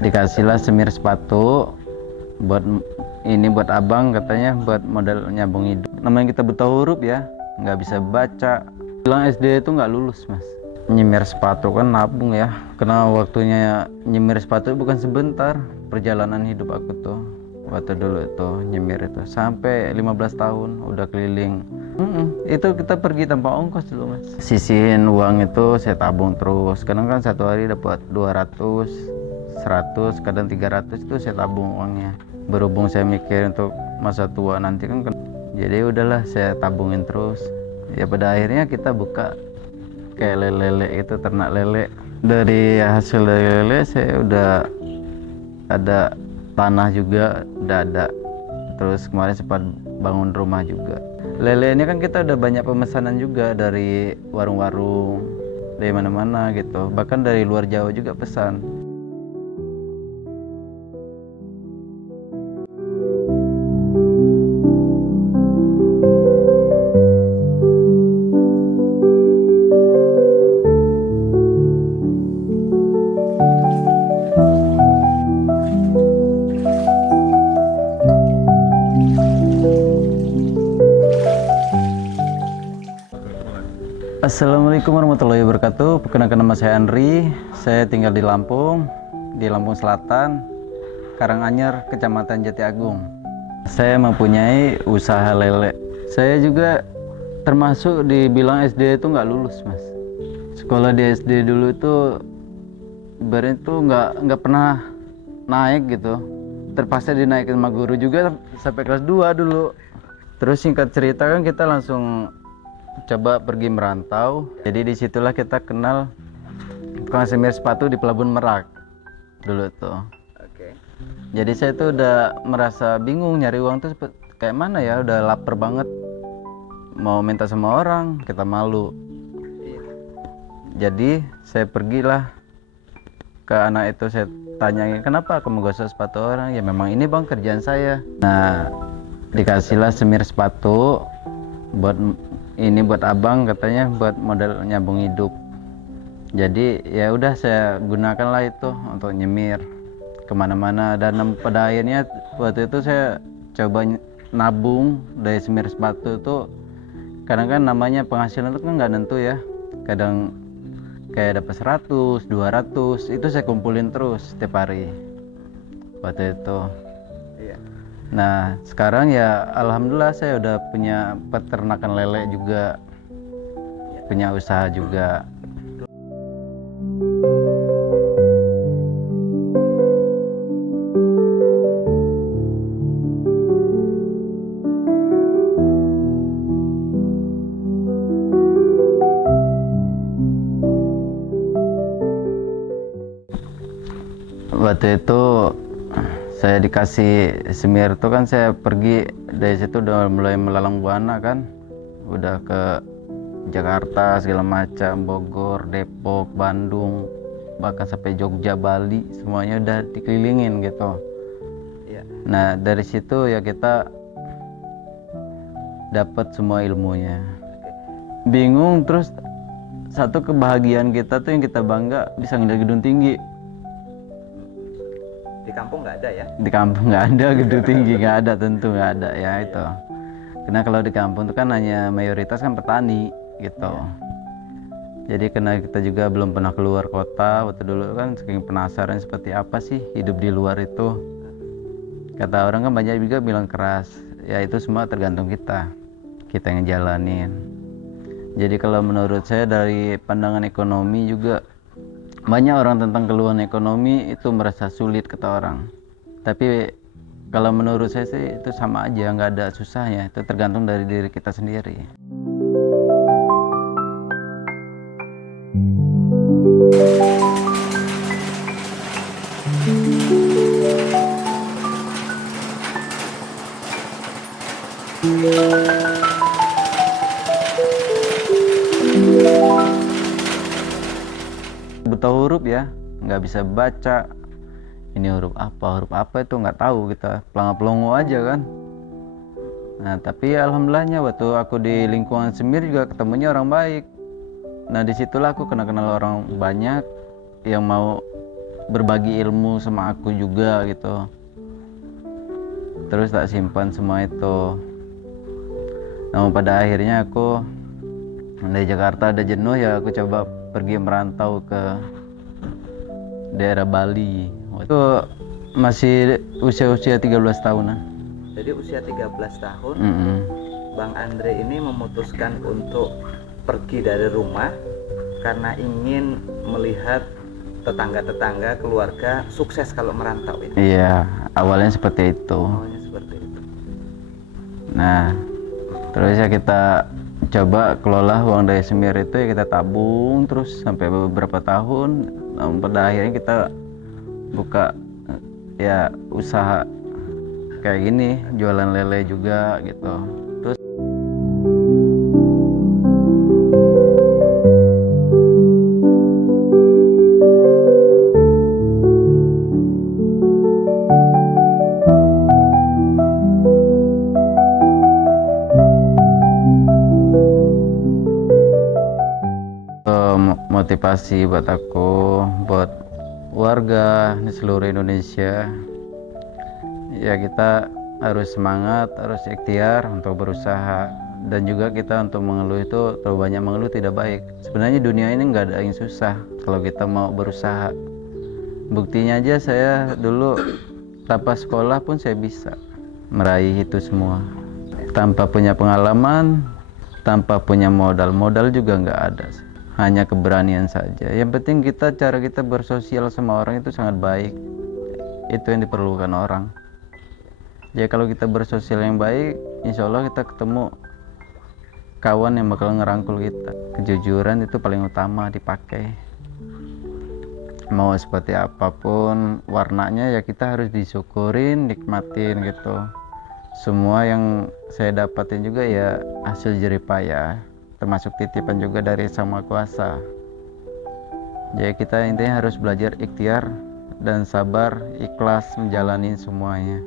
Dikasihlah semir sepatu buat buat abang, katanya buat modal nyambung hidup. Namanya kita buta huruf ya, nggak bisa baca. Bilang SD itu nggak lulus mas. Nyemir sepatu kan nabung ya, karena waktunya nyemir sepatu bukan sebentar. Perjalanan hidup aku tuh waktu dulu itu nyemir itu sampai 15 tahun udah keliling. Itu kita pergi tanpa ongkos dulu mas. Sisihin uang itu saya tabung terus, kadang kan satu hari dapat 200, 100, kadang 300, itu saya tabung uangnya. Berhubung saya mikir untuk masa tua nanti kan, jadi udahlah saya tabungin terus. Ya pada akhirnya kita buka kayak lele itu, ternak lele. Dari hasil dari lele saya udah ada tanah juga, udah ada. Terus kemarin sempat bangun rumah juga. Lele ini kan kita udah banyak pemesanan juga dari warung-warung, dari mana-mana gitu. Bahkan dari luar Jawa juga pesan. Assalamualaikum warahmatullahi wabarakatuh. Perkenalkan, nama saya Andri. Saya tinggal di Lampung Selatan, Karanganyar, Kecamatan Jati Agung. Saya mempunyai usaha lele. Saya juga termasuk dibilang SD itu nggak lulus, mas. Sekolah di SD dulu itu ibaratnya itu nggak pernah naik gitu. Terpaksa dinaikin sama guru juga sampai kelas 2 dulu. Terus singkat cerita kan kita langsung coba pergi merantau. Jadi disitulah kita kenal tukang semir sepatu di Pelabuhan Merak dulu tuh. Jadi saya tuh udah merasa bingung nyari uang tuh kayak mana ya, udah lapar banget, mau minta sama orang kita malu. Jadi saya pergilah ke anak itu, saya tanyain kenapa kamu gosok sepatu orang. Ya memang ini bang kerjaan saya. Nah dikasihlah semir sepatu buat abang, katanya buat modal nyambung hidup. Jadi ya udah saya gunakanlah itu untuk nyemir kemana-mana. Dan pada akhirnya waktu itu saya coba nabung dari semir sepatu itu. Kadang kan namanya penghasilan itu kan nggak nentu ya, kadang kayak dapat 100, 200, itu saya kumpulin terus setiap hari waktu itu. Nah sekarang ya alhamdulillah saya udah punya peternakan lele juga, punya usaha juga. Waktu itu saya dikasih semir itu kan, saya pergi dari situ udah mulai melalang buana kan, udah ke Jakarta segala macam, Bogor, Depok, Bandung, bahkan sampai Jogja, Bali, semuanya udah dikelilingin gitu. Nah dari situ ya kita dapat semua ilmunya. Bingung, terus satu kebahagiaan kita tuh yang kita bangga bisa ngeliat gedung tinggi. Di kampung nggak ada ya? Di kampung nggak ada gedung tinggi, nggak ada, tentu nggak ada ya itu. Karena kalau di kampung itu kan hanya mayoritas kan petani gitu. Jadi karena kita juga belum pernah keluar kota waktu dulu kan, saking penasaran seperti apa sih hidup di luar itu. Kata orang kan banyak juga bilang keras, ya itu semua tergantung kita yang jalanin. Jadi kalau menurut saya dari pandangan ekonomi juga, banyak orang tentang keluhan ekonomi itu merasa sulit kata orang. Tapi kalau menurut saya sih itu sama aja, nggak ada susahnya, itu tergantung dari diri kita sendiri. Buta huruf ya, nggak bisa baca, ini huruf apa itu nggak tahu, kita pelongo-pelongo aja kan. Nah tapi alhamdulillahnya waktu aku di lingkungan semir juga ketemunya orang baik. Nah disitulah aku kenal orang banyak yang mau berbagi ilmu sama aku juga gitu. Terus tak simpan semua itu. Namun pada akhirnya aku dari Jakarta ada jenuh, ya aku coba pergi merantau ke daerah Bali. Itu masih usia-usia 13 tahunan. Jadi usia 13 tahun, Mm-mm. Bang Andre ini memutuskan untuk pergi dari rumah karena ingin melihat tetangga-tetangga, keluarga sukses kalau merantau ya. Iya, awalnya seperti itu. Awalnya seperti itu. Nah, terus ya kita coba kelola uang dari semir itu, ya kita tabung terus sampai beberapa tahun. Namun pada akhirnya kita buka ya usaha kayak gini, jualan lele juga gitu. Terus motivasi buat aku, buat warga di seluruh Indonesia, ya kita harus semangat, harus ikhtiar untuk berusaha. Dan juga kita untuk mengeluh itu, terlalu banyak mengeluh tidak baik. Sebenarnya dunia ini nggak ada yang susah kalau kita mau berusaha. Buktinya aja saya dulu tanpa sekolah pun saya bisa meraih itu semua. Tanpa punya pengalaman, tanpa punya modal juga nggak ada. Hanya keberanian saja. Yang penting cara kita bersosial sama orang itu sangat baik. Itu yang diperlukan orang. Ya kalau kita bersosial yang baik, insya Allah kita ketemu kawan yang bakal ngerangkul kita. Kejujuran itu paling utama dipakai. Mau seperti apapun warnanya, ya kita harus disyukurin, nikmatin gitu. Semua yang saya dapatin juga ya hasil jerih payah, termasuk titipan juga dari Sang Maha Kuasa. Jadi kita intinya harus belajar ikhtiar dan sabar, ikhlas menjalani semuanya.